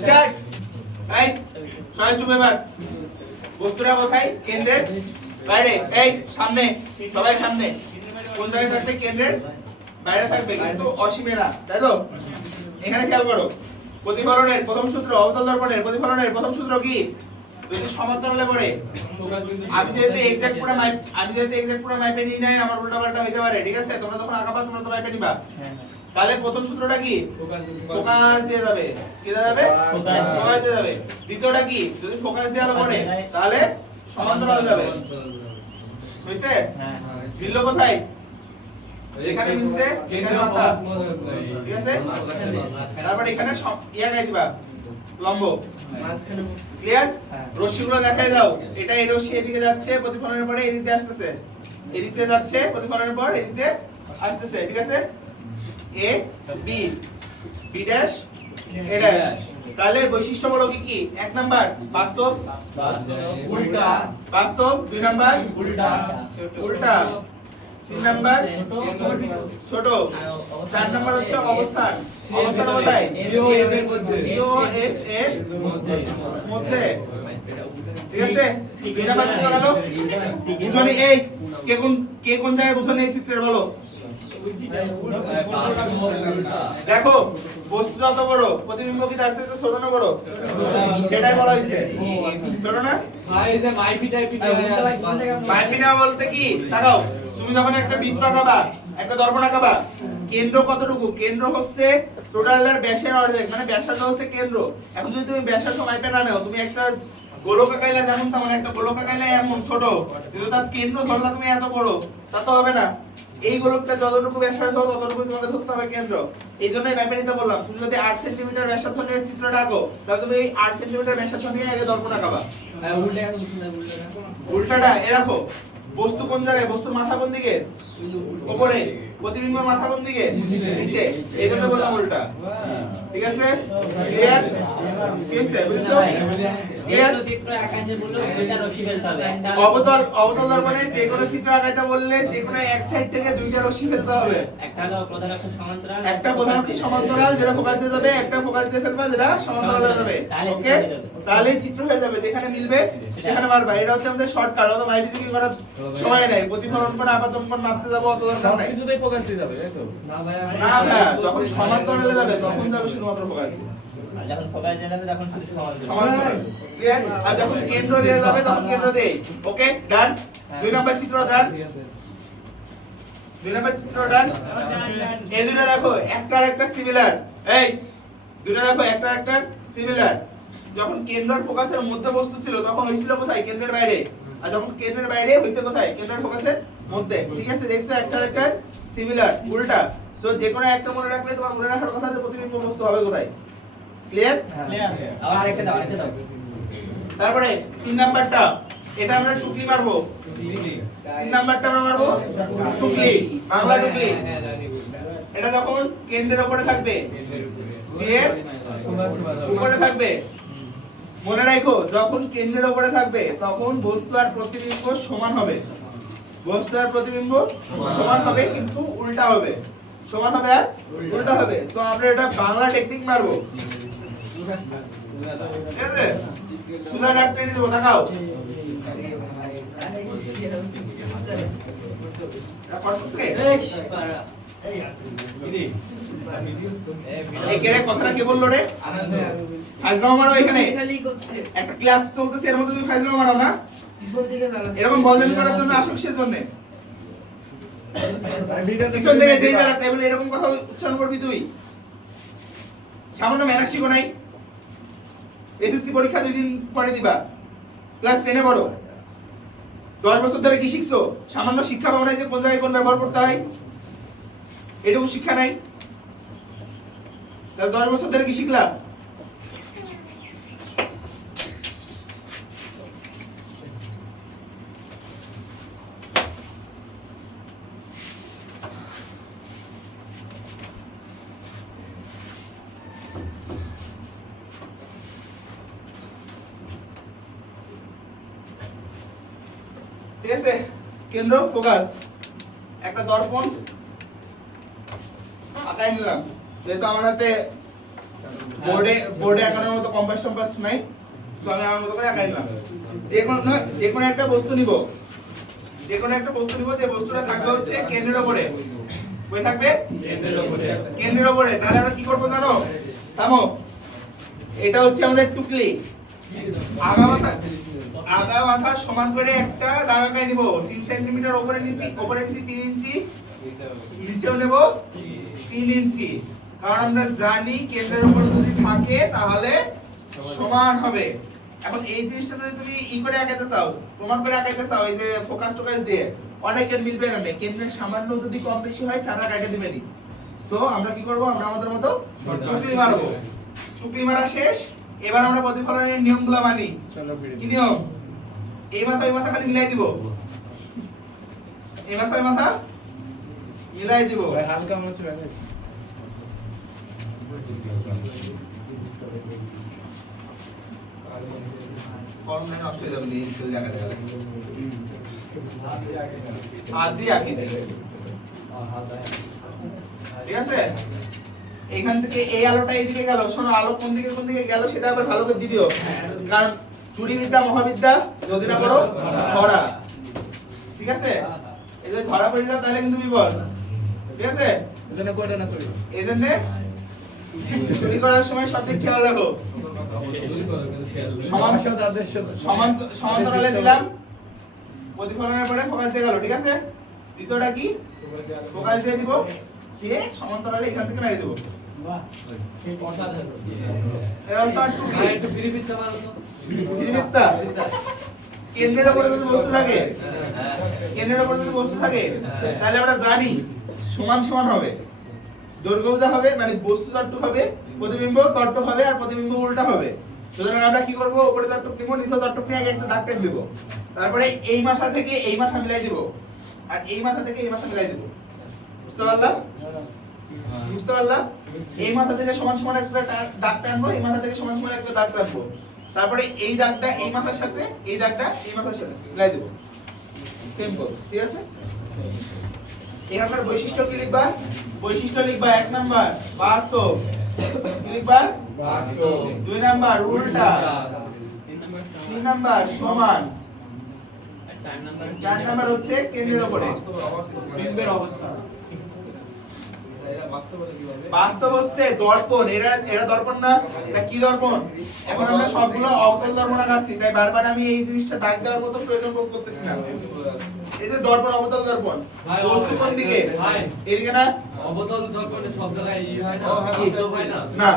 Start. এই সবাই চুপ এবার। বস্তুটা কোথায়? কেন্দ্রের বাইরে। এই সামনে, সবাই সামনে। কোন জায়গায় থাকবে? কেন্দ্রের বাইরে থাকবে, কিন্তু অসীমে না, তাই তো? এখানে খেয়াল করো, প্রতিফলনের প্রথম সূত্র, অবতল দর্পণের প্রতিফলনের প্রথম সূত্র কি? যদি সমান্তরালে পড়ে, আমি যেহেতু এক্সাক্ট পুরো মাইপে নিই নাই, আমার উল্টাপাল্টা হইতে পারে, ঠিক আছে? তোমরা যখন আঁকাবা তোমরা তো মাইপে নিবা। তাহলে প্রথম সূত্রটা কি? ফোকাস দিয়ে যাবে। কি দিয়ে যাবে? ফোকাস দিয়ে যাবে। দ্বিতীয়টা কি? যদি ফোকাস দেওয়া পড়ে তাহলে সমান্তরাল যাবে। হইছে? মিললো কোথায়? এখানে মিলছে, এখানে মাথা, ঠিক আছে? তারপর এখানে ইয়া গাই দিবা, লম্ব। ক্লিয়ার? রশ্মিগুলো দেখাই দাও। এটা এই রশ্মি এদিকে যাচ্ছে, প্রতিফলনের পরে এদিকে আসতেছে, এদিকে যাচ্ছে, প্রতিফলনের পর এদিকে আসতেছে, ঠিক আছে? A B, B dash A dash. তাহলে বৈশিষ্ট্য বলো কি কি? এক নাম্বার বাস্তব, উল্টা বাস্তব। দুই নাম্বার উল্টা, উল্টা। তিন নাম্বার ছোট। চার নাম্বার হচ্ছে অবস্থান। অবস্থান কোথায়? জিও এফ এর মধ্যে, ঠিক আছে? দুই নাম্বার চিত্র গেল। বুঝনি এই কে কোন জায়গায় বুঝনি এই চিত্রের বলো? দেখো, বস্তু যত বড়, প্রতিবিম্ব কি তার থেকে ছোট না বড়? সেটাই বলা হয়েছে, ছোট না? মাইপি না বলতে কি? তাকাও, তুমি যখন একটা বৃত্ত আঁকাবা, একটা দর্পণ আঁকাবা, কেন্দ্র কতটুকু? কেন্দ্র হচ্ছে টোটালের ব্যাসের অর্ধেক, মানে ব্যাসার্ধ হচ্ছে কেন্দ্র। এখন যদি তুমি ব্যাসার্ধ মাইপে না নাও, তুমি একটা গোলক আঁকাইলা, যেমন তেমন একটা গোলক আঁকাইলা এমন ছোট, কিন্তু তার কেন্দ্র ধরলা তুমি এত বড়, তা তো হবে না। এই গোলকটা যতটুকু ব্যাসার্ধ ততটুকু তোমাকে ধরতে হবে কেন্দ্র। এই জন্যই মাইপে নিতে বললাম। তুমি যদি 8 সেন্টিমিটার ব্যাসার্ধ নিয়ে চিত্রটা আঁকো, তাহলে তুমি এই 8 সেন্টিমিটার ব্যাসার্ধ নিয়ে আগে দর্পণ আঁকাবা। উল্টাটা এ দেখো, বস্তু কোন জায়গায়? বস্তুর মাথা কোন দিকে? উপরে। প্রতিবিম্ব মাথা কোন দিকে? নিচে। এইজন্য বললাম উল্টা, ঠিক আছে? ক্লিয়ার? কি হইছে? বুঝছো? ক্লিয়ার? অবতল দর্পণে যে কোনো চিত্র আঁকাইতে বললে যে কোনো এক সাইড থেকে দুইটা রশ্মি ফেলতে হবে। একটা প্রধান অক্ষ সমান্তরাল যেটা ফোকাস দিয়ে যাবে, একটা ফোকাস দিয়ে ফেলবা যেটা সমান্তরালে যাবে। ওকে? তাহলে চিত্র হয়ে যাবে, যেখানে মিলবে সেখানে মারবা। এটা হচ্ছে আমাদের শর্টকাট। অত মাইপিসি কি করার সময় নাই। প্রতিফলন কোণ, আপাতন কোণ মাপতে যাব, অত দরকার নাই। কিছুতেই ফোকাস দিয়ে যাবে, তাই তো? না ভাই, যখন সমান্তরালে যাবে তখন যাবে শুধুমাত্র ফোকাস দিয়ে। যখন ফোকাস দিয়ে যাবে তখন শুধু সমান্তরাল। ক্লিয়ার? আর যখন কেন্দ্র দিয়ে যাবে তখন কেন্দ্র দিয়ে। ওকে, ডান। দুই নাম্বার চিত্র ডান। দুই নাম্বার চিত্র ডান। এই দুটো দেখো, একটা আর একটা সিমিলার। এই দুটো দেখো, একটা আর একটা সিমিলার। যখন কেন্দ্র আর ফোকাসের মধ্যে বস্তু ছিল তখন হইছিল কোথায়? কেন্দ্রের বাইরে। আর যখন কেন্দ্রের বাইরে হইছে কোথায়? কেন্দ্র আর ফোকাসের মধ্যে। ঠিক আছে? দেখছো একটা আর একটা সিমিলার, উল্টা। সো যে কোনো একটা মনে রাখলে তোমার মনে রাখার কথা যে প্রতিবিম্ব বস্তু হবে কোথায়। ক্লিয়ার? ক্লিয়ার। আবার আরেকটা দাও, আরেকটা দাও। তারপরে তিন নাম্বারটা, এটা আমরা টুকলি মারবো। তিন নাম্বারটা আমরা মারবো টুকলি, বাংলা টুকলি। এটা যখন কেন্দ্রের উপরে থাকবে, সি এর উপরে থাকবে। মনে রাখো, যখন কেন্দ্রের উপরে থাকবে তখন বস্তু আর প্রতিবিম্ব সমান হবে। বস্তু আর প্রতিবিম্ব সমান হবে, কিন্তু উল্টা হবে। সমান হবে আর উল্টা হবে। তো আমরা এটা বাংলা টেকনিক মারবো, ঠিক আছে? সুজা ডাক্তার দেব, তাকাও। এই কেড়ে কথাটা কে বললো রে? ফাজলামো মারো এখানে। একটা ক্লাস চলতেছে, এর মধ্যে তুমি ফাজলামো মারো না? এরকম বলদেন করার জন্য আসো কিসের জন্য? পিছন থেকে যেই জায়গা তাই বলে এরকম কথা উচ্চারণ করবি তুই? সামান্য ম্যানার্স শিখো নাই? এসএসসি পরীক্ষা 2 দিন পরে দিবা, ক্লাস 10 এ পড়ো। 10 বছর ধরে কি শিখছো? সামান্য শিক্ষা পাও নাই যে কোন জায়গায় কোন ব্যবহার করতে হয়? এটুকু শিক্ষা নাই? তাহলে 10 বছর ধরে কি শিখলা? ঠিক আছে? কেন্দ্র, ফোকাস, একটা দর্পণ আঁকাই নিলাম। যেহেতু আমার হাতে বোর্ডে আঁকানোর মতো কম্পাস টম্পাস নাই, তো আমি আমার মতো করে আঁকাই নিলাম। যে কোনো একটা বস্তু নিব, যে বস্তুটা থাকবে হচ্ছে কেন্দ্রের উপরে। কই থাকবে? কেন্দ্রের উপরে। তাহলে আমরা কি করব জানো? থামো, এটা হচ্ছে আমাদের টুকলি। আগা মাথা সমান করে একটা দাগ আঁকাই নিব। 3 সেন্টিমিটার উপরে নিচে 3 ইঞ্চি, নিচেও নেব 3 ইঞ্চি। কারণ আমরা জানি কেন্দ্রের উপর যদি থাকে তাহলে সমান হবে। এখন এই জিনিসটা যদি তুমি করে আঁকাইতে চাও, প্রমাণ করে আঁকাইতে চাও, এই যে ফোকাস টোকাস দিয়ে অনেকের মিলবে না, কেন্দ্রের সামান্য যদি কম বেশি হয় সারা কাটে দিবেনি। তো আমরা কি করব? আমরা আমাদের মতো টুকলি মারবো। টুকলি মারা শেষ। এবার আমরা প্রতিফলনের নিয়মগুলো মানি। কি নিয়ম? এই মাথা খালি মিলাই দিব, এই মাথা মিলাই দিব। হালকা মনে ফর্ম নষ্ট হয়ে যাবে, এই স্কেল দেখা যাবে। আদি আঁকিতে, ঠিক আছে? এখান থেকে এই আলোটা এইদিকে গেল, শোনো আলো কোন দিকে গেল সেটা আবার ভালো করে দিও, কারণ চুরি বিদ্যা মহাবিদ্যা যদি না করো ধরা, ঠিক আছে? এই যে ধরা পড়ে যাও তাহলে কিন্তু বিপদ, ঠিক আছে? এজন্য কয়টা না চুরি, এজন্য চুরি করার সময় সব দিক খেয়াল রাখো। সমান্তরালে দিলাম, প্রতিফলনের পরে ফোকাস দিয়ে গেল, ঠিক আছে? দ্বিতীয়টা কি? ফোকাস দিয়ে দিব, দিয়ে সমান্তরালে এখান থেকে মেরে দেব। বাহ, ঠিক অসাধারণ। এর অবস্থা একটু গিরিবিদ্যা মারো তো। গিরিবিদ্যা কেন্দ্রের উপরে যদি বস্তু থাকে, তাহলে আমরা জানি সমান সমান হবে, দৈর্ঘ্য যা হবে মানে বস্তু যতটুকু হবে, প্রতিবিম্ব ততটুকু হবে, আর প্রতিবিম্ব উল্টা হবে। সুতরাং আমরা কি করব? উপরে যতটুকু নিব, নিচে ততটুকু নিয়ে আগে একটা দাগ টেনে দেব। তারপরে এই মাথা থেকে এই মাথা মিলাই দেব, আর এই মাথা থেকে এই মাথা মিলাই দেব। বুঝতে পারলা? এই মাথা থেকে সমান সমান একটা দাগ টানবো, এই মাথা থেকে সমান সমান একটা দাগ টানবো। তারপরে এই দাগটা এই মাথার সাথে, এই দাগটা এই মাথার সাথে মিলাই দেব। সিম্পল, ঠিক আছে? এখানকার বৈশিষ্ট্য কি লিখবা? বৈশিষ্ট্য লিখবা 1 নাম্বার বাস্তব, কি লিখবা? বাস্তব। 2 নাম্বার উল্টা, 3 নাম্বার সমান, 4 নাম্বার হচ্ছে কেন্দ্রের উপরে বিম্বের অবস্থা। বাস্তব হচ্ছে দর্পণ, এরা দর্পণ না, এটা কি দর্পণ? এখন আমরা সবগুলো অবতল দর্পণ আঁকাচ্ছি, তাই বারবার আমি এই জিনিসটা দাগ দেওয়ার মতো প্রয়োজন বোধ করতেছি না। এই যে দর্পণ, অবতল দর্পণ, বস্তু কোন দিকে? এদিকে না? অবতল দর্পণে সব জায়গায় ই হয় না, হয় না, না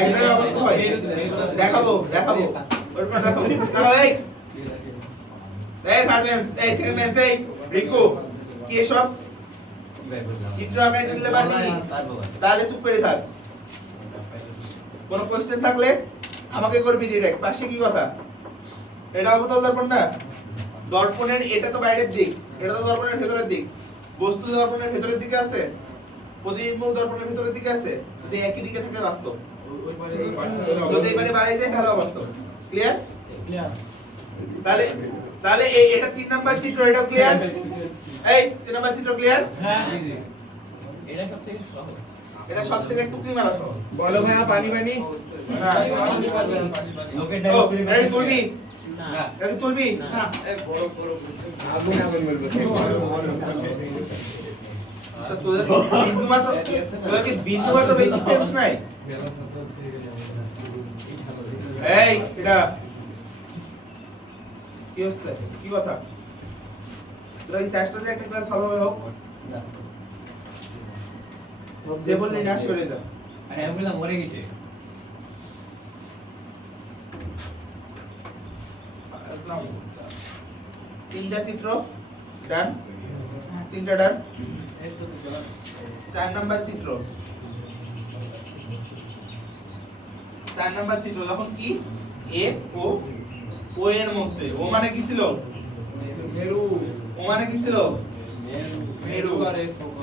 এক জায়গায় অবস্থা হয়। দেখাবো ওরপর দেখাবো। এই থার্ড বেঞ্চ, এই সেকেন্ড বেঞ্চ, এই রিকু কি এসব চিত্র আঁকাই দিলে পারবি? তাহলে চুপ করে থাক। কোনো কোশ্চেন থাকলে আমাকে করবি ডাইরেক্ট। পাশে কি কথা? এটা অবতল দর্পণ না? দর্পণের এটা তো বাইরের দিক, এটা তো দর্পণের ভেতরের দিক। বস্তু দর্পণের ভেতরের দিকে আছে, প্রতিবিম্ব দর্পণের ভেতরের দিকে আছে। যদি একই দিকে থাকে বাস্তব, যদি এবারে বাড়াই যায় তাহলে অবাস্তব। ক্লিয়ার? তাহলে এটা 3 নাম্বার চিত্র, এটা ক্লিয়ার? এই 3 নাম্বার চিত্র ক্লিয়ার? হ্যাঁ, এটা সবথেকে টুকলি মারা সহজ। বলো ভাইয়া পানি না এই তুলবি না, এটা তুলবি না, এই বড় আগুন বলবো। আচ্ছা তোদের বিন্দু মাত্র বেসিক সেন্স নাই। এই এটা কি হচ্ছে? কি কথা? তোরা কি চেষ্টা করে একটা ক্লাস ভালোভাবে হোক? যে বললি না সরে যা। আরে আমি বললাম মরে গেছে। তিনটা চিত্র ডান, তিনটা ডান। 4 নাম্বার চিত্র, 4 নাম্বার চিত্র যখন কি এ ও এর মধ্যে, ও মানে কি ছিল? মেরু। ও মানে কি ছিল? মেরু।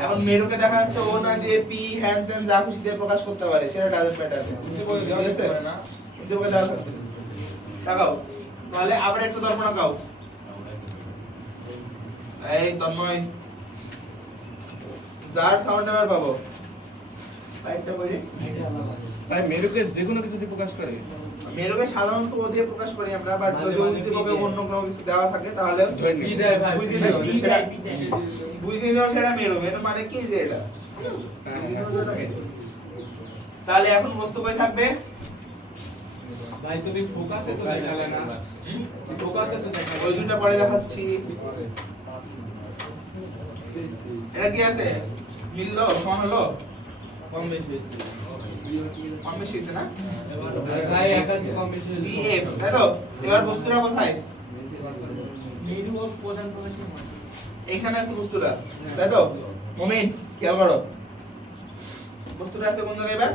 এখন মেরুকে দেখা যাচ্ছে ও না দিয়ে পি হ্যান ত্যান যা খুশি দিয়ে প্রকাশ করতে পারে, সেটা ডাজন্ট ম্যাটার। ঠিক আছে? উদ্দীপকে দেওয়া থাকবে। তাকাও তাহলে আবার একটু দর্পণ আঁকাও। এই তন্ময় যার সাউন্ড নেবার পাবো লাইটটা বলি। ভাই মেরুকে যে কোনো কিছু দিয়ে প্রকাশ করে। মেরুকে সাধারণত ও দিয়ে প্রকাশ করি আমরা, বাট যদি উদ্দীপকে অন্য কোনো কিছু দেওয়া থাকে তাহলে ধরে নিই। কি দেয় ভাই? বুঝে নিও যে সেটা বুঝে নিও সেটা মেরু। মেরু মানে কি যে এটা বুঝে নিও যে এটা মেরু। তাহলে এখন বস্তু কই থাকবে? ভাই তুমি ফোকাসে তো দেখালে না। ফোকাসে তো দেখালে। ওই দুটো পরে দেখাচ্ছি। এটা কি আছে? মিললো? সমান হলো? কম বেশি হয়েছে। কম বেশি হয়েছে না? ভাই একান্ত কম বেশি হয়েছে। CF, তাই তো? এবার বস্তুটা কোথায়? এখানে আছে বস্তুটা, তাই তো? মোমেন্ট খেয়াল করো, বস্তুটা আছে কোন জায়গায়? এবার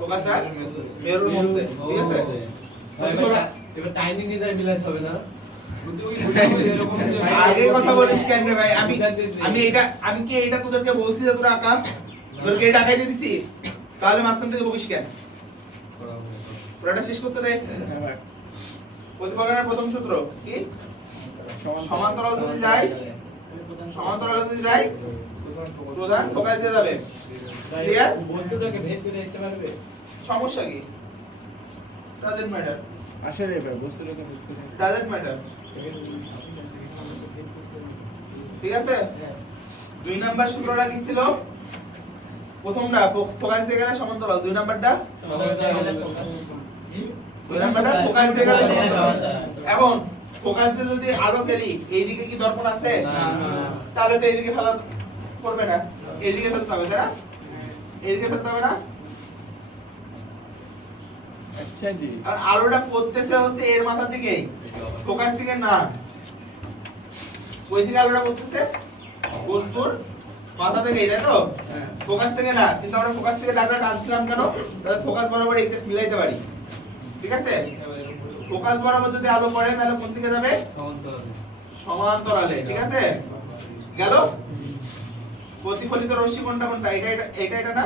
ফোকাস আর মেরুর মধ্যে, ঠিক আছে? ভাই, এবার টাইমিং নিয়ে মিলাতে হবে না? আগে কথা বলিস কেন রে ভাই? আমি কি এটা তোদেরকে বলছি যে তোরা আঁকা? তোদেরকে এটা আঁকাই দিয়ে দিছি? তাহলে মাঝখান থেকে বকিস কেন? পুরোটা শেষ করতে দে। হ্যাঁ ভাই। প্রতিফলনের প্রথম সূত্র কি? সমান্তরাল যদি যায়, সমান্তরাল যদি যায় প্রধান ফোকাস দিয়ে যাবে। ভাই, ক্লিয়ার? বস্তুটাকে ভেদ করে আসতে পারবে? সমস্যা কি? ডাজন্ট ম্যাটার, আসলে ভাই বস্তুটাকে ভেদ করে। ডাজন্ট ম্যাটার, ঠিক আছে? 2 নাম্বার সূত্রটা কি ছিল? প্রথমটা ফোকাস দিয়ে গেলে সমান্তরাল, 2 নাম্বারটা দুই নাম্বারটা ফোকাস দিয়ে গেলে সমান্তরাল। এখন ফোকাস দিয়ে যদি আলো ফেলি, এইদিকে কি দর্পণ আছে? তাহলে তো এইদিকে ফেলা করবে না, এইদিকে ফেলতে হবে, তাই না? এইদিকে ফেলতে হবে না? আচ্ছা জি। আর আলোটা পড়তেছে হচ্ছে এর মাথার দিকেই, ফোকাস থেকে না। ওই দিকে আলোটা পড়তেছে বস্তুর মাথা থেকেই, তাই তো? ফোকাস থেকে না, কিন্তু আমরা ফোকাস থেকে দাগটা টানছিলাম কেন? তাহলে ফোকাস বরাবর এক্সাক্ট মিলাইতে পারি, ঠিক আছে? ফোকাস বরাবর যদি আলো পড়ে তাহলে কোন দিকে যাবে? সমান্তরালে, ঠিক আছে? গেল? প্রতিফলিত রশ্মি কোনটা কোনটা? এটা না?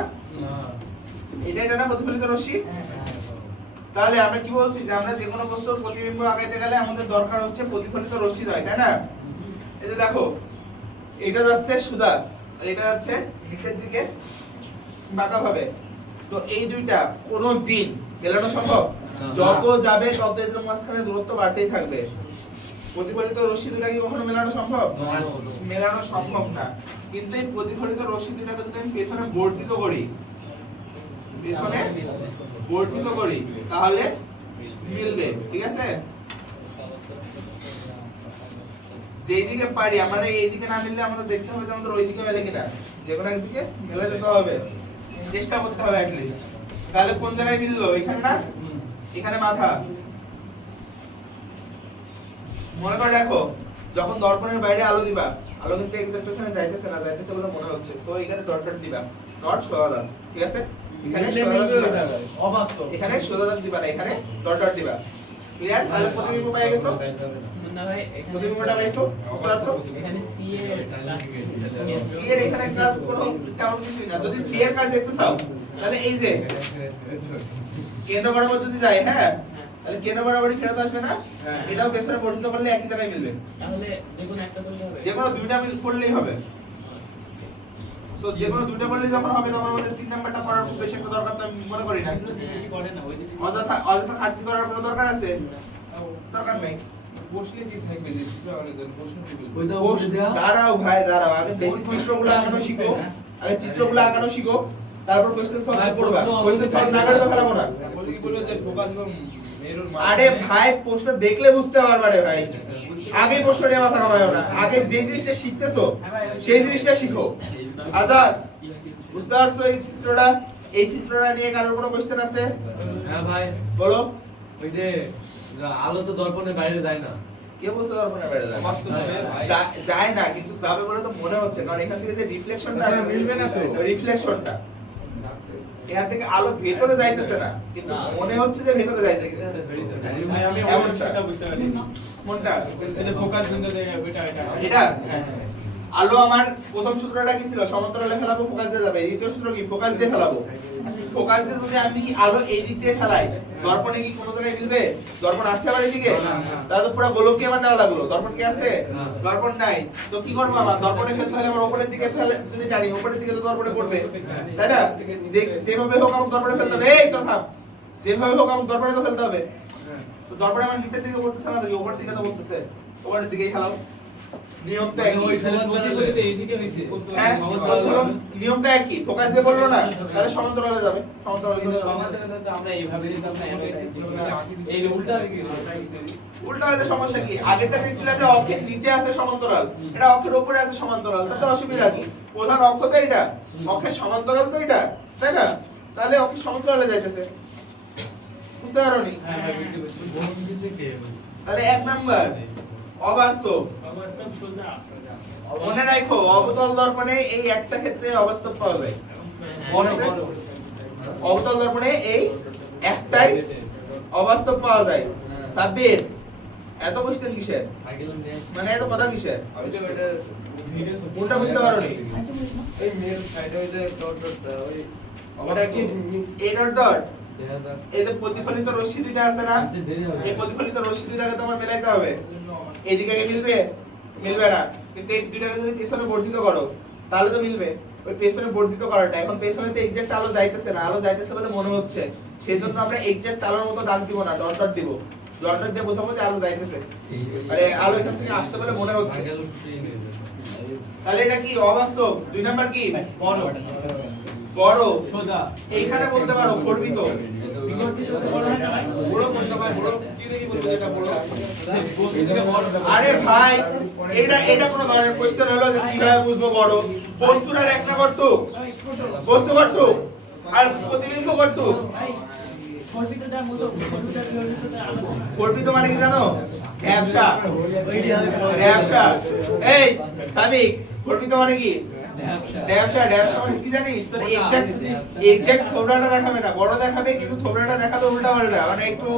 এটা না প্রতিফলিত রশ্মি? তাহলে আমরা কি বলছি যে আমরা যে কোনো বস্তুর প্রতিবিম্ব আঁকাইতে গেলে আমাদের দরকার হচ্ছে প্রতিফলিত রশ্মি হয়, তাই না? এই যে দেখো, এটা যাচ্ছে সোজা আর এটা যাচ্ছে নিচের দিকে বাঁকা ভাবে। তো এই দুইটা কোনো দিন মেলানো সম্ভব? যত যাবে তত এদের মাঝখানে দূরত্ব বাড়তেই থাকবে। প্রতিফলিত রশ্মি দুটা কি কখনো মেলানো সম্ভব? মেলানো সম্ভব না। কিন্তু এই প্রতিফলিত রশ্মি দুটাকে যদি আমি পেছনে বর্ধিত করি, পেছনে বর্ধিত করি তাহলে মিলবে, ঠিক আছে? যেই দিকে পারি আমরা এই দিকে না মিললে আমাদের দেখতে হবে যে আমাদের ওই দিকে মেলে কিনা, যে কোনো একদিকে মেলে যেতে হবে, চেষ্টা করতে হবে অ্যাট লিস্ট। তাহলে কোন জায়গায় মিললো? এখানে না? এখানে মাথা। মনে করে দেখো, যখন দর্পণের বাইরে আলো দিবা, আলো কিন্তু এক্সাক্ট ওখানে যাইতেছে না, যাইতেছে বলে মনে হচ্ছে, তো এখানে ডট ডট দিবা, ডট সোজা দাগ, ঠিক আছে? এখানে সোজা দাগ দিবা, অবাস্তব। এখানে সোজা দাগ দিবা না, এখানে ডট ডট দিবা। ক্লিয়ার? তাহলে প্রতিবিম্ব পেয়ে গেছো? প্রতিবিম্বটা পাইছো? বুঝতে পারছো? সি এর এখানে কাজ কোনো তেমন কিছুই না। যদি সি এর কাজ দেখতে চাও তাহলে এই যে কেন্দ্র বরাবর যদি যায়, হ্যাঁ, তাহলে কেন্দ্র বরাবরই ফেরত আসবে না? এটাও পেছনে বর্ধিত করলে একই জায়গায় মিলবে। তাহলে যে কোনো একটা করলে হবে? যে কোনো দুইটা মিল করলেই হবে। তো যে কোনো দুইটা করলে যখন হবে তখন আমাদের 3 নাম্বারটা করার খুব বেশি একটা দরকার তো আমি মনে করি না। বেশি করে না ওই দিকে অযথা খাটনি করার কোনো দরকার আছে? দরকার নেই। বসলে কি থাকবে যে চিত্র আলোচনা প্রশ্ন দিবে ওই দাও বসে দেয়া। দাঁড়াও ভাই দাঁড়াও, আগে বেসিক চিত্রগুলো আঁকানো শিখো, আগে চিত্রগুলো আঁকানো শিখো, তারপর কোশ্চেন সলভ করবা। কোশ্চেন সলভ না করে তো ফেলাবো না। বলি কি বলবো যে ফোকাস এবং মেরুর আরে ভাই প্রশ্ন দেখলে বুঝতে পারবা রে ভাই, আগে প্রশ্ন নিয়ে মাথা ঘামায়ো না, আগে যে জিনিসটা শিখতেছো সেই জিনিসটা শিখো। আজাদ, বুঝতে পারছো এই চিত্রটা? এই চিত্রটা নিয়ে কারোর কোনো কোশ্চেন আছে? হ্যাঁ ভাই, বলো। ওই যে আলো তো দর্পণের বাইরে যায় না। কে বলছে দর্পণের বাইরে যায়? বাস্তবে ভাই যায় না, কিন্তু যাবে বলে তো মনে হচ্ছে, কারণ এখান থেকে যে রিফ্লেকশনটা আচ্ছা, মিলবে না তো? রিফ্লেকশনটা এখান থেকে আলো ভেতরে যাইতেছে না, কিন্তু মনে হচ্ছে যে ভেতরে যাইতেছে। ভাই আমি এমনটা। সেটা বুঝতে পারি। কোনটা? এই যে ফোকাস বিন্দু এটা এটা। এটা? আলো আমার প্রথম সূত্রটা কি ছিল সমান্তরালে ফেলাবো ফোকাস দিয়ে যাবে দ্বিতীয় সূত্র কি ফোকাস দিয়ে ফেলাবো ফোকাস দিয়ে যদি আমি আলো এই দিক দিয়ে ফেলাই দর্পণে কি কোনো জায়গায় মিলবে দর্পণ আসতে পারে এদিকে তাহলে তো পুরো গোলককে আমার নেওয়া লাগলো দর্পণ কি আছে দর্পণ নাই তো কি করবো আমার দর্পণে ফেলতে হলে আমার উপরের দিকে ফেলে যদি টানি উপরের দিকে তো দর্পণে পড়বে তাই না যেভাবে হোক আমাকে দর্পণে ফেলতে হবে এই তো থাম যেভাবে হোক আমাকে দর্পণে তো ফেলতে হবে তো দর্পণে আমার নিচের দিকে পড়তেছে না দেখি উপরের দিকে তো পড়তেছে উপরের দিকেই খেলাও নিয়মটা একই ওই সমান্তরালে এইদিকে হইছে হ্যাঁ নিয়মটা একই ফোকাস দিয়ে বললো না তাহলে সমান্তরালে যাবে সমান্তরালে চলে যাবে সমান্তরালে তো আমরা এইভাবে দিতাম না এই উল্টা দিকে উল্টা হলে সমস্যা কি আগেরটা দেখছিলে যে অক্ষের নিচে আছে সমান্তরাল এটা অক্ষের উপরে আছে সমান্তরাল তাতে অসুবিধা কি প্রধান অক্ষ তো এটা অক্ষের সমান্তরাল তো এটা তাই না তাহলে অক্ষের সমান্তরালে যাইতেছে বুঝতে পারোনি তাহলে এক নাম্বার অবাস্তব অবস্থা সোজা মনে রাখো অবতল দর্পণে এই একটা ক্ষেত্রে অবাস্তব পাওয়া যায় বড় ঠিক আছে? বড় অবতল দর্পণে এই একটাই অবাস্তব পাওয়া যায় সাব্বির এত বুঝতেন কিসের মানে এত কথা কিসের আমি তো এটা কোনটা বুঝতে পারোনি এই মেয়ের সাইডে ওই যে ডট ডট ওই ওটা কি এ ডট ডট এই যে প্রতিফলিত রশ্মি দুইটা আছে না এই প্রতিফলিত রশ্মি দুইটাকে তোমার মেলাইতে হবে এইদিকে কি মিলবে মিলবে না কিন্তু এই দুইটাকে যদি পেছনে বর্ধিত করো তাহলে তো মিলবে ওই পেছনে বর্ধিত করাটা এখন পেছনে তো এক্সাক্ট আলো যাইতেছে না আলো যাইতেছে বলে মনে হচ্ছে সেইজন্য আমরা এক্সাক্ট আলোর মতো দাগ দিব না ডট ডট দিব ডট ডট দিয়ে বোঝাবো যে আলো যাইতেছে আরে আলো এখান থেকে আসছে বলে মনে হচ্ছে তাহলে এটা কি অবাস্তব দুই নাম্বার কি বড় বড় সোজা এইখানে বলতে পারো গর্বিত বড় কোনটা ভাই বড় কি দেখি বলবো এটা বড় আরে ভাই এটা কোন ধরনের কোশ্চেন হলো যে কিভাবে বুঝবো বড় বস্তুটা এক না করতো বস্তু করতো আর প্রতিবিম্ব করতো কর্পিতটার মতো কর্পিতটার বিপরীতে আলাদা গর্বিত মানে কি জানো ব্যবসা ব্যবসা এই সাবিক গর্বিত মানে কি ব্যবসা ব্যবসা মানে কি জানিস তোর এক্সাক্ট থোবড়াটা দেখাবে না বড় দেখাবে কিন্তু থোবড়াটা দেখাবে উল্টা পাল্টা মানে একটু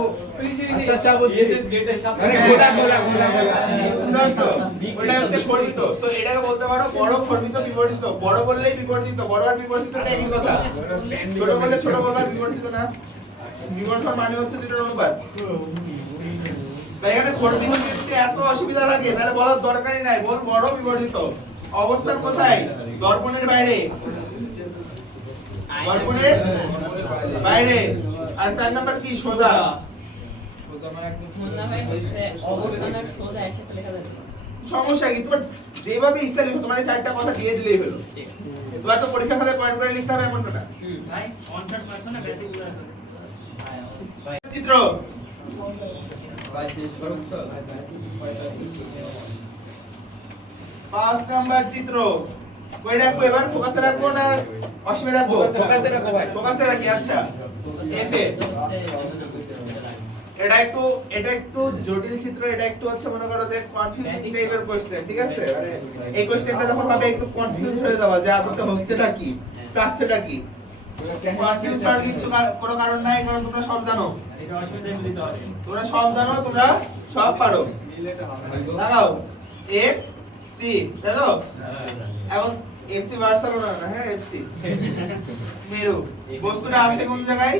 আচ্ছা আচ্ছা বুঝছি এসএস গেটের সাথে মানে গোলা গোলা গোলা গোলা বুঝতে পারছো ওটা হচ্ছে গর্বিত তো এটাকে বলতে পারো বড় গর্বিত বিবর্তিত বড় বললেই বিবর্তিত বড় আর বিবর্তিত তো একই কথা ছোট বললে ছোট বলবা বিবর্তিত না বিবর্তন মানে হচ্ছে দুটোর অনুপাত তাই এখানে গর্বিত ক্ষেত্রে এত অসুবিধা লাগে তাহলে বলার দরকারই নাই বল বড় বিবর্তিত অবস্থান কোথায় দর্পণের বাইরে দর্পণের বাইরে আর 4 নাম্বার কি সোজা সোজা মানে একদম অবস্থানের সোজা একসাথে লেখা যাচ্ছে না। সমস্যা কি তোমার যেভাবে ইচ্ছা লিখো তোমার এই 4টা কথা দিয়ে দিলেই হলো তোমার তো পরীক্ষা খাতায় পয়েন্ট করে লিখতে হবে এমন না ভাই অনশট মারছো না বেসিক গুলো আছে চিত্র ভাই শেষ করুন তো 5 নাম্বার চিত্র কই রাখবো এবার ফোকাসে রাখবো না অসীমে রাখবো ফোকাসে রাখো ভাই। ফোকাসে রাখি আচ্ছা এফ এ এটা একটু জটিল চিত্র এটা একটু হচ্ছে মনে করো যে কনফিউজিং টাইপের কোশ্চেন ঠিক আছে মানে এই কোশ্চেনটা যখন হবে একটু কনফিউজ হয়ে যাওয়া যে আদতে হচ্ছেটা কি চাচ্ছেটা কি কনফিউজ হওয়ার কিছু কোনো কারণ নাই কারণ তোমরা সব জানো এটা অসুবিধা মিলিত হয় তোমরা সব জানো তোমরা সব পারো লাগাও এফ সি তাই তো এখন এফসি বার্সেলোনা না হ্যাঁ এফসি মেরু বস্তুটা আছে কোন জায়গায়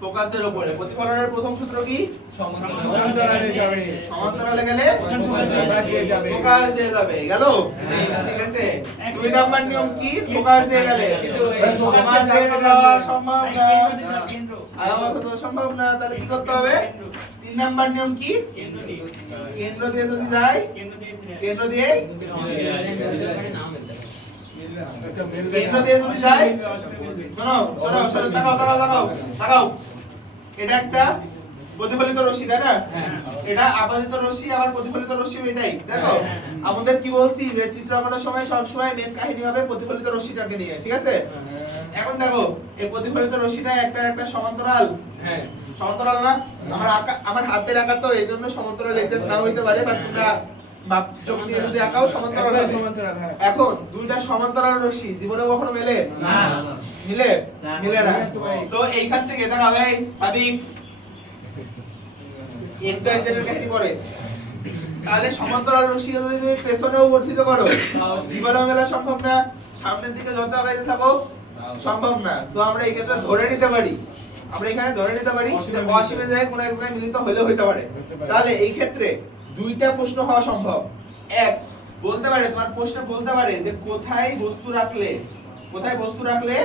ফোকাসের উপরে প্রতিফলনের প্রথম সূত্র কি সমান্তরালে যাবে সমান্তরালে গেলে ফোকাস দিয়ে যাবে ফোকাস দিয়ে যাবে গেল ঠিক আছে 2 নাম্বার নিয়ম কি ফোকাস দিয়ে গেলে ফোকাস দিয়ে যাওয়া সম্ভব না কেন্দ্র আলাদা তো সম্ভব না তাহলে কি করতে হবে 3 নাম্বার নিয়ম কি কেন্দ্র দিয়ে কেন্দ্র দিয়ে যদি যায় কেন্দ্র দিয়ে কেন্দ্র দিয়ে এটা মিলবে কেন্দ্র না। দিয়ে যদি যায় শোনো শোনো শোনো তাকাও এটা একটা প্রতিফলিত রশ্মি তাই না এটা আপাতিত রশ্মি আবার প্রতিফলিত রশ্মি এটাই দেখো আমাদের কি বলছি যে চিত্র আঁকানোর সময় সব সময় মেন কাহিনী হবে প্রতিফলিত রশ্মিটাকে নিয়ে ঠিক আছে এখন দেখো এই প্রতিফলিত রশ্মিটা একটা সমান্তরাল হ্যাঁ সমান্তরাল না আমার হাতের আঁকা তো এইজন্য সমান্তরাল এক্সাক্ট না হইতে পারে বাট তোমরা মাপ চোখ দিয়ে যদি আঁকাও সমান্তরাল একদম হবে। সমান্তরাল হ্যাঁ এখন দুইটা সমান্তরাল রশ্মি জীবনে কখনো মেলে না মিলে না। মিলে না তো এইখান থেকে দেখা ভাই সাবিক এক্স ওয়াই জেড এর কাহিনী পড়ে তাহলে সমান্তরাল রশ্মিকে যদি তুমি পেছনেও বর্ধিত করো দ্বিবাহু মেলা সম্ভব না, সামনের দিকে যত আগাইতে থাকো সম্ভব না। সো আমরা এই ক্ষেত্রে ধরে নিতে পারি, আমরা এখানে ধরে নিতে পারি যে অসীমে যায় কোনো এক জায়গায় মিলিত হলে হতে পারে। তাহলে এই ক্ষেত্রে দুইটা প্রশ্ন হওয়া সম্ভব। এক, বলতে পারে তোমার প্রশ্নে বলতে পারে যে কোথায় বস্তু রাখলে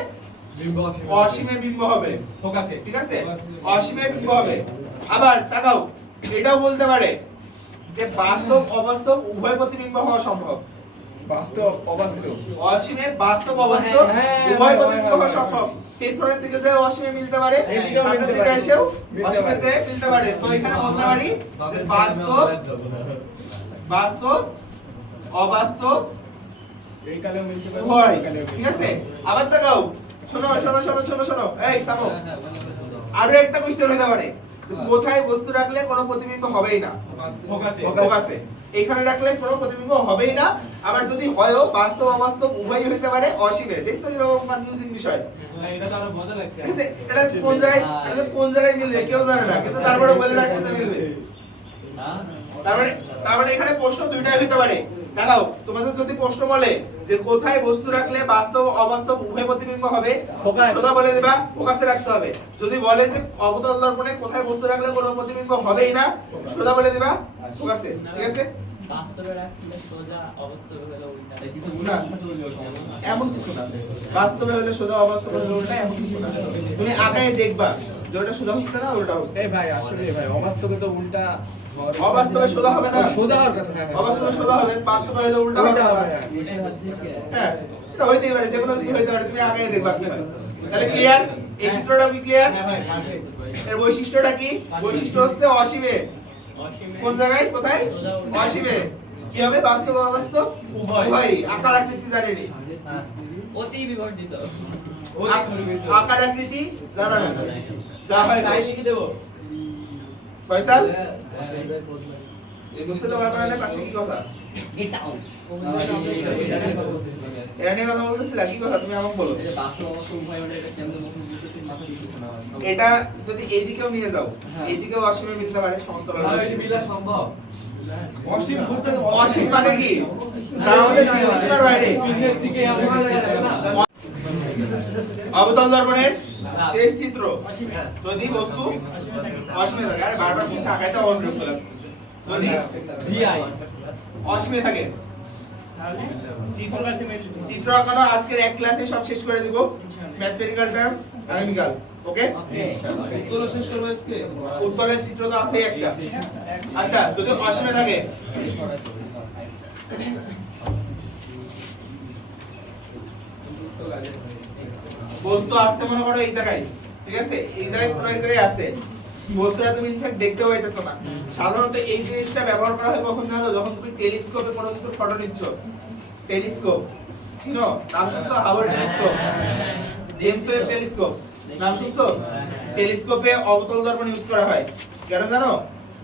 অসীমে বিম্ব হবে, ফোকাসে ঠিক আছে, অসীমে বিম্ব হবে। আবার তাকাও, এটাও বলতে পারে যে বাস্তব অবাস্তব উভয় প্রতিবিম্ব হওয়া সম্ভব। বাস্তব অবাস্তব অসীমে বাস্তব অবাস্তব হ্যাঁ, উভয় হ্যাঁ, প্রতিবিম্ব হ্যাঁ, হওয়া হ্যাঁ। সম্ভব। পেছনের দিকে যে অসীমে মিলতে পারে, এদিকেও সামনের মিলতে দিকে পারে। এসেও মিলতে অসীমে পারে। যে মিলতে পারে। তো এখানে বলতে পারি যে বাস্তব অবাস্তব এই কালেও মিলতে পারে উভয়, ওই কালেও মিলতে ঠিক আছে। পারে। আবার তাকাও, শোনো, এই থামো। আরো একটা কোশ্চেন হতে পারে যে কোথায় বস্তু রাখলে কোনো প্রতিবিম্ব হবেই না, ফোকাসে। এখানে রাখলে কোনো প্রতিবিম্ব হবেই না। আবার যদি হয়ও বাস্তব অবাস্তব উভয়ই হতে পারে অসীমে। দেখছো এরকম কনফিউজিং বিষয়, এটা তো আরো মজা লাগছে। ঠিক আছে? এটা কোন জায়গায় মিলবে কেউ জানে না, কিন্তু তারপরে বলে রাখছে যে মিলবে। তারপরে এখানে প্রশ্ন দুইটাই হতে পারে। দেখাও, তোমাদের যদি প্রশ্ন বলে যে কোথায় বস্তু রাখলে বাস্তব অবাস্তব উভয় প্রতিবিম্ব হবে, ফোকাস। সোজা বলে দিবা ফোকাসে রাখতে হবে। যদি বলে যে অবতল দর্পণে কোথায় বস্তু রাখলে কোনো প্রতিবিম্ব হবেই না, সোজা বলে দিবা ফোকাসে, ঠিক আছে। বাস্তবে রাখলে সোজা, অবাস্তবে হলে উল্টা। না, এমন কিছু না, বাস্তবে হলে সোজা অবাস্তবে হলে উল্টা, এমন কিছু না। তুমি আগায় দেখবা যে ওটা সোজা হচ্ছে না উল্টা হচ্ছে। এই ভাই আসলে ভাই অবাস্তবে তো উল্টা অবাস্তবে সোজা হবে না, সোজা হওয়ার কথা। হ্যাঁ, হ্যাঁ, অবাস্তবে সোজা হবে, বাস্তবে হলে উল্টা হবে। উল্টা হবে, হ্যাঁ। এটাই ভাবছিস কি? হ্যাঁ, এটা হইতেই পারে, যে কোনো কিছু হইতে পারে। তুমি আগে দেখবা কি হয়। তাহলে ক্লিয়ার? এই চিত্রটাও কি ক্লিয়ার? এর বৈশিষ্ট্যটা কি? বৈশিষ্ট্য হচ্ছে অসীমে। অসীমে কোন জায়গায় কোথায়? সোজা উল্টা। অসীমে। কি হবে? বাস্তব অবাস্তব উভয়। আকার আকৃতি জানেনি, অতি বিবর্ধিত। আকার আকৃতি জানা নেই, যা হয় তাই লিখে দেবো। ফয়সাল এই বুঝতে তো পারবে না পাশে কি কথা? এটাও। এটা নিয়ে কথা বলতেছিলা, কি কথা তুমি আমাকে বলো। বাস্তব অবস্থা উভয় হলে এটা কেমন মোশন দিতেছি মাথা দিতেছে না। এটা যদি এইদিকেও নিয়ে যাও, এইদিকেও অসীমে মিলতে পারে সমান্তরাল। সম্ভব অসীম বুঝতে অসীম মানে কি? তা আমাদের সীমার বাইরে। অবতল দর্পণের শেষ চিত্র, যদি বস্তু অসীমে থাকে, আরে বারবার বুঝতে আগাইতে হবে বিরক্ত লাগতেছে। যদি অসীমে থাকে, তাহলে চিত্র ফোকাসে মেশিন। চিত্র আঁকানো আজকের এক ক্লাসে সব শেষ করে দিব। ম্যাথমেটিক্যাল টার্ম আগামীকাল, ওকে? উত্তর শেষ করবো আজকে উত্তরের চিত্র তো আছে একটা। আচ্ছা, যদি অসীমে থাকে, বস্তু আসতে মনে করো এই জায়গায়, ঠিক আছে, এই জায়গায় কোনো এক জায়গায় আছে, বস্তুটা তুমি ইনফ্যাক্ট দেখতেও পাইতেছো না। সাধারণত এই জিনিসটা ব্যবহার করা হয় কখন জানো? যখন তুমি টেলিস্কোপে কোনো কিছুর ফটো নিচ্ছ। টেলিস্কোপ চিনো? নাম শুনছো? Hubble telescope, James Webb telescope, নাম শুনছো? টেলিস্কোপে অবতল দর্পণ ইউজ করা হয় কেন জানো?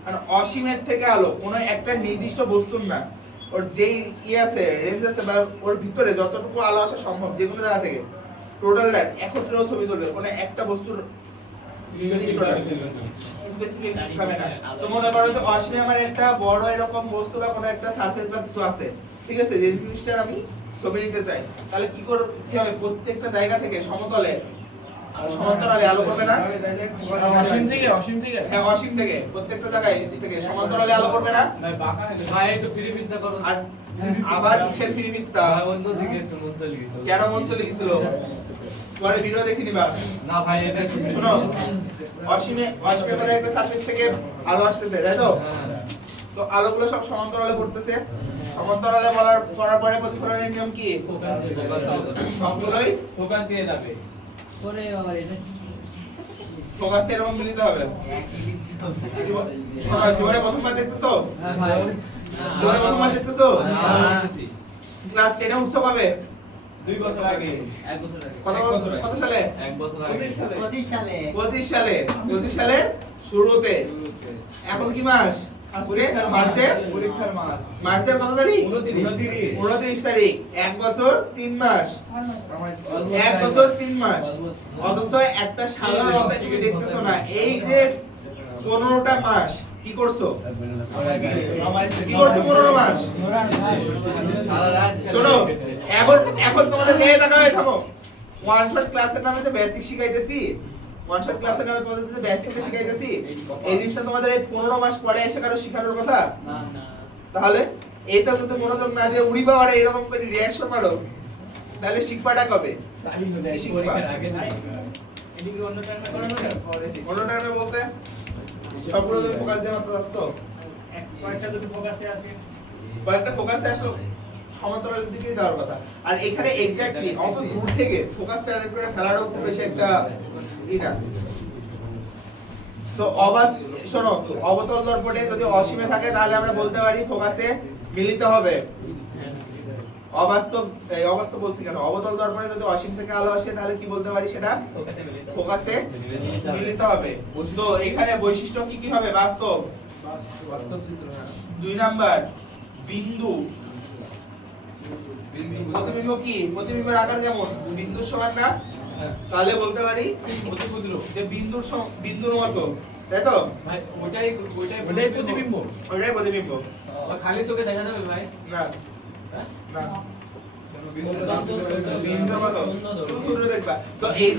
কারণ অসীমের থেকে আলো কোনো একটা নির্দিষ্ট বস্তুর না, ওর যেই আছে রেঞ্জ আছে বা ওর ভিতরে যতটুকু আলো আসা সম্ভব যে কোনো জায়গা থেকে টোটালটা একত্রেও ছবি তুলবে, কোনো একটা বস্তুর নির্দিষ্টটা স্পেসিফিক ভাবে না। তো মনে করো যে অসীমে আমার একটা বড় এরকম বস্তু বা কোনো একটা সারফেস বা কিছু আছে, ঠিক আছে, যে জিনিসটার আমি ছবি নিতে চাই, তাহলে কি হবে? প্রত্যেকটা জায়গা থেকে সমতলে সমান্তরালে আলো করবে না? অসীম থেকে হ্যাঁ, অসীম থেকে প্রত্যেকটা জায়গায় থেকে সমান্তরালে আলো করবে না? ভাই একটু ফ্রি বিদ্যা করো আর আবার কিসের ফিরিমিথ্যা? অন্যদিকে একটু মন চলে গেছে কেন মন চলে গেছিল? পরে ভিডিও দেখে নিবা। না ভাই এটা শোনো, অসীমে মানে একটা সারফেস থেকে আলো আসতেছে, তাই তো? তো আলোগুলো সব সমান্তরালে পড়তেছে। সমান্তরালে পড়ার পরে প্রতিফলনের নিয়ম কি? সবগুলোই ফোকাস দিয়ে যাবে। করে আবার এটা ফোকাসে এরকম মিলিত হবে। শোনো, জীবনে প্রথমবার দেখতেছো? হ্যাঁ ভাই। জীবনে প্রথমবার দেখতেছো? না। ক্লাস 10 এ উঠছো কবে? 2 বছর আগে। 1 বছর আগে। কত সালে? এক বছর আগে 25 সালে। 25 সালে শুরুতে। এখন কি মাস? আজকে পরীক্ষার মাস। মার্চের কত তারিখ? 29 তারিখ। 1 বছর 3 মাস। 1 বছর 3 মাস। অথচ একটা সাধারণ অধ্যায় তুমি দেখতেছো না। এই যে 15টা মাস, কি করছো? কি করছো 15 মাস? শোনো, এখন তোমাদের নিয়ে দেখা হয়ে থাকো। ওয়ান শট ক্লাসের নামে যে বেসিক শিখাইতেছি, ওয়ান শট ক্লাসের নামে তোমাদের যে বেসিকটা শিখাইতেছি, এই জিনিসটা তোমাদের এই 15 মাস পরে এসে কারো শেখানোর কথা? তাহলে এইটা যদি মনোযোগ না দিয়ে উড়ি বাবারে এরকম করে রিঅ্যাকশন মারো, তাহলে শিখবাটা কবে? তাই হয়ে যায় শিখবা। এদিকে অন্য টাইমে করানো যায় অন্য টাইমে বলতে সবগুলো তুমি ফোকাস দিয়ে মাত্র আসতো, এক কয়েকটা যদি ফোকাসে আসে কয়েকটা ফোকাসে আসলো সমান্তরালের দিকেই যাওয়ার কথা। আর এখানে এক্স্যাক্টলি অত দূর থেকে ফোকাস টার্গেট করে ফেলারও খুব বেশি একটা এটা। তো শোনো, অবতল দর্পণে যদি অসীমে থাকে তাহলে আমরা বলতে পারি ফোকাসে মিলিত হবে। অবাস্তব বলছি কেন? অবতল দর্পণে যদি অসীম থেকে আলো আসে তাহলে কি বলতে পারি? সেটা ফোকাসে মিলিত হবে। তো এখানে বৈশিষ্ট্য কি কি হবে? বাস্তব, বাস্তব চিত্র, হ্যাঁ। 2 নাম্বার বিন্দু, বিন্দু প্রতিবিম্ব কি? প্রতিবিম্বের আকার কেমন? বিন্দুর সমান না? হ্যাঁ। তাহলে বলতে পারি প্রতিপুত্র। যে বিন্দুর মতো, তাই তো? ভাই ওটাই ওটাই প্রতিবিম্ব। ওইটাই প্রতিবিম্ব। বা খালি চোখে দেখা যাবে ভাই? না না সুন্দর বিন্দুর মতো সুন্দর দেখবা। তো এই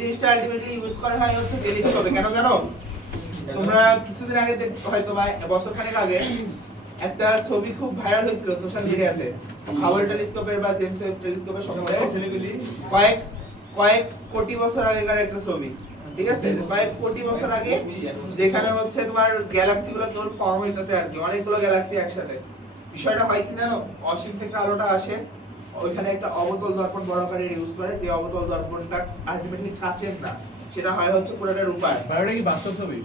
জিনিসটা আলটিমেটলি ইউজ করা হয় হচ্ছে টেলিস্কোপে। কেন জানো? তোমরা কিছুদিন আগে হয়তো বা বছর খানেক আগে একটা ছবি খুব ভাইরাল হয়েছিল সোশ্যাল মিডিয়াতে, হাবল টেলিস্কোপের বা জেমস ওয়েব টেলিস্কোপের সম্বন্ধে কয়েক কোটি বছর আগেকার একটা ছবি, ঠিক আছে? কয়েক কোটি বছর আগে, যেখানে হচ্ছে তোমার গ্যালাক্সি গুলো কেবল ফর্ম হইতেছে আর কি, অনেকগুলো গ্যালাক্সি একসাথে। বিষয়টা হয় কি জানো? অসীম থেকে আলোটা আসে, ওইখানে একটা অবতল দর্পণ বড় আকারের ইউজ করে, যে অবতল দর্পণটা আলটিমেটলি কাচের না, সেটা হয় হচ্ছে পুরোটা রূপার। ভাই ওটা কি বাস্তব ছবি?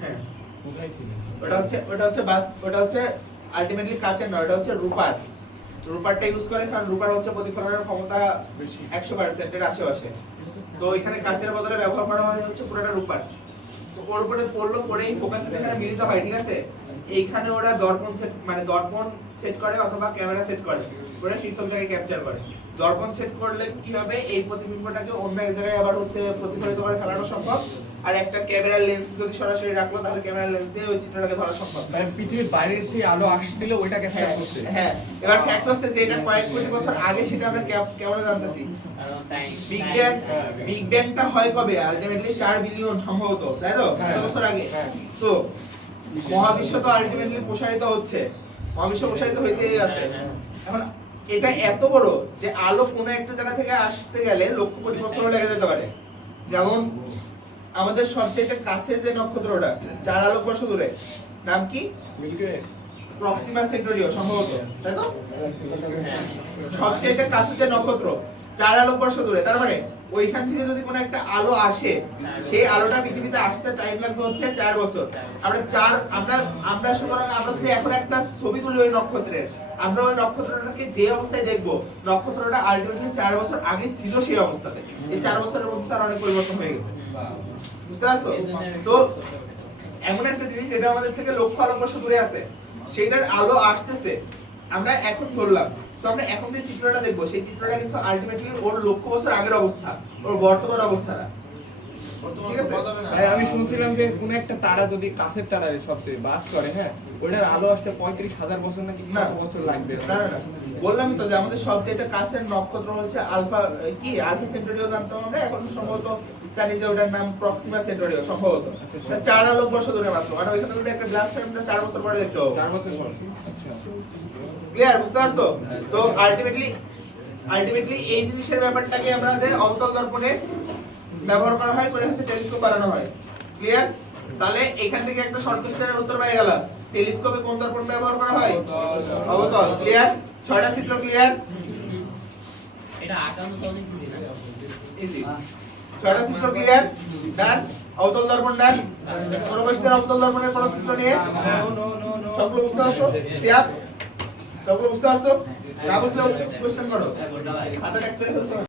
হ্যাঁ, কোথায় ছিল? ওটা হচ্ছে আলটিমেটলি কাচের না, ওটা হচ্ছে রূপার। রূপারটা ইউজ করে, কারণ রূপার হচ্ছে প্রতিফলনের ক্ষমতা বেশি। 100% এর আশেপাশে। তো এখানে কাচের বদলে ব্যবহার করা হয় হচ্ছে পুরোটা রূপার। তো ওর উপরে পড়লো, পরেই ফোকাস এখানে মিলিত হয়, ঠিক আছে? এইখানে ওরা দর্পণ সেট করে অথবা ক্যামেরা সেট করে, ওরা সেই ছবিটাকে ক্যাপচার করে। দর্পণ সেট করলে কি হবে? এই প্রতিবিম্বটাকে অন্য এক জায়গায় আবার হচ্ছে প্রতিফলিত করে ফেলানো সম্ভব। আর একটা ক্যামেরার লেন্স যদি সরাসরি রাখলো তাহলে ক্যামেরার লেন্স দিয়ে ওই চিত্রটাকে ধরা সম্ভব। ভাই পৃথিবীর বাইরের সেই আলো আসছিল ওইটা ক্যাপচার করতে। হ্যাঁ, এবার ফ্যাক্ট হচ্ছে যে এটা কয়েক কোটি বছর আগে, সেটা আমরা কেমন জানতেছি? বিগ ব্যাংটা হয় কবে? আলটিমেটলি 4 বিলিয়ন সম্ভবত, তাই তো? কত বছর আগে? তো মহাবিশ্ব তো আলটিমেটলি প্রসারিত হচ্ছে, মহাবিশ্ব প্রসারিত হইতেই আছে। এখন এটা এত বড় যে আলো কোনো একটা জায়গা থেকে আসতে গেলে লক্ষ কোটি বছর লেগে যেতে পারে। যেমন আমাদের সবচেয়ে কাছের যে নক্ষত্রটা 4 আলোকবর্ষ দূরে, নাম কি? Milky way. প্রক্সিমা সেন্টোরিও সম্ভবত, তাই তো? সবচেয়ে কাছে যে নক্ষত্র 4 আলোকবর্ষ দূরে, তার মানে ওইখান থেকে যদি কোনো একটা আলো আসে, সেই আলোটা পৃথিবীতে আসতে টাইম লাগবে হচ্ছে 4 বছর। আমরা সুতরাং আমরা যদি এখন একটা ছবি তুলি ওই নক্ষত্রের, আমরা ওই নক্ষত্রটাকে যে অবস্থায় দেখবো, নক্ষত্রটা আলটিমেটলি 4 বছর আগে ছিল সেই অবস্থাতে। এই 4 বছরের মধ্যে তার অনেক পরিবর্তন হয়ে গেছে, বুঝতে পারছো? তো এমন একটা জিনিস যেটা আমাদের থেকে লক্ষ আলোকবর্ষ দূরে আছে, সেটার আলো আসতেছে, আমরা এখন ধরলাম। তো আমরা এখন যে চিত্রটা দেখবো, সেই চিত্রটা কিন্তু আলটিমেটলি ওর লক্ষ বছর আগের অবস্থা, ওর বর্তমান অবস্থা না। ঠিক আছে? ভাই আমি শুনছিলাম যে কোন একটা তারা যদি কাছের তারারে সবচেয়ে বাস করে, হ্যাঁ, ওইটার আলো আসতে 35,000 বছর নাকি না। কত বছর লাগবে? না না না, বললাম তো যে আমাদের সবচেয়ে কাছের নক্ষত্র হচ্ছে আলফা সেন্টোরিও জানতাম আমরা, এখন সম্ভবত জানি যে ওটার নাম প্রক্সিমা সেন্টোরিও সম্ভবত। আচ্ছা। 4 আলোকবর্ষ দূরে মাত্র, মানে ওইখানে যদি একটা ব্লাস্ট হয় আমরা 4 বছর পরে দেখতে পাবো। 4 বছর পর। আচ্ছা। ক্লিয়ার, বুঝতে পারছো? তো আলটিমেটলি এই জিনিসের ব্যাপারটাকে আমাদের অবতল দর্পণে ব্যবহার করা হয়, করে হচ্ছে টেলিস্কোপ বানানো হয়। ক্লিয়ার? তাহলে এখান থেকে একটা শর্ট কোশ্চেনের উত্তর পেয়ে গেলাম। টেলিস্কোপে কোন দর্পণ ব্যবহার করা হয়? অবতল। ক্লিয়ার? 6টা চিত্র ক্লিয়ার? এটা 58 অনেক ইজি না? ইজি। 6টা চিত্র ক্লিয়ার? ডান? অবতল দর্পণ ডান? কোনো কোশ্চেন অবতল দর্পণের কোনো চিত্র নিয়ে? সবগুলো বুঝতে পারছো? সিয়াব? সবগুলো বুঝতে পারছো? না বুঝলে কোশ্চেন করো। হাতে একটা